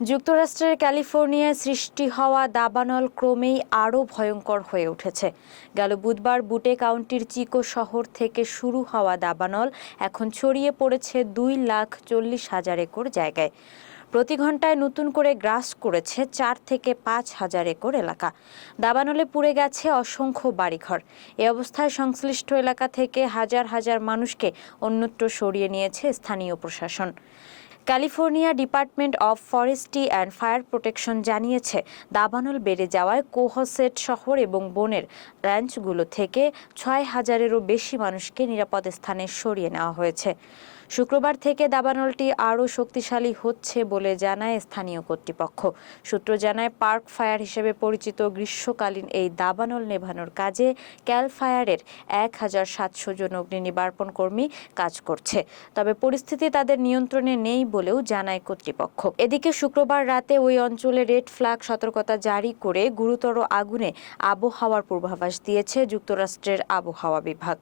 যুক্তরাষ্ট্রের ক্যালিফোর্নিয়ায় সৃষ্টি হওয়া দাবানল ক্রমেই আরও ভয়ঙ্কর হয়ে উঠেছে। গেল বুধবার বুটে কাউন্টির চিকো শহর থেকে শুরু হওয়া দাবানল এখন ছড়িয়ে পড়েছে 2,40,000 একর জায়গায়। প্রতি ঘন্টায় নতুন করে গ্রাস করেছে 4 থেকে 5,000 একর এলাকা। দাবানলে পুড়ে গেছে অসংখ্য বাড়িঘর। এ অবস্থায় সংশ্লিষ্ট এলাকা থেকে হাজার হাজার মানুষকে অন্যত্র সরিয়ে নিয়েছে স্থানীয় প্রশাসন। California department of forestry and fire protection জানিয়েছে, দাবানল বেড়ে যাওয়ায় কোহসেট শহর এবং বনের র্যাঞ্চগুলো থেকে 6,000-এরও বেশি মানুষকে নিরাপদ স্থানে সরিয়ে নেওয়া হয়েছে। শুক্রবার থেকে দাবানলটি আরও শক্তিশালী হচ্ছে বলে জানায় স্থানীয় কর্তৃপক্ষ। সূত্র জানায়, পার্ক ফায়ার হিসেবে পরিচিত গ্রীষ্মকালীন এই দাবানল নেভানোর কাজে ক্যাল ফায়ারের 1,700 জন অগ্নি নির্বাপন কর্মী কাজ করছে। তবে পরিস্থিতি তাদের নিয়ন্ত্রণে নেই বলেও জানায় কর্তৃপক্ষ। এদিকে শুক্রবার রাতে ওই অঞ্চলে রেড ফ্ল্যাগ সতর্কতা জারি করে গুরুতর আগুনে আবহাওয়ার পূর্বাভাস দিয়েছে যুক্তরাষ্ট্রের আবহাওয়া বিভাগ।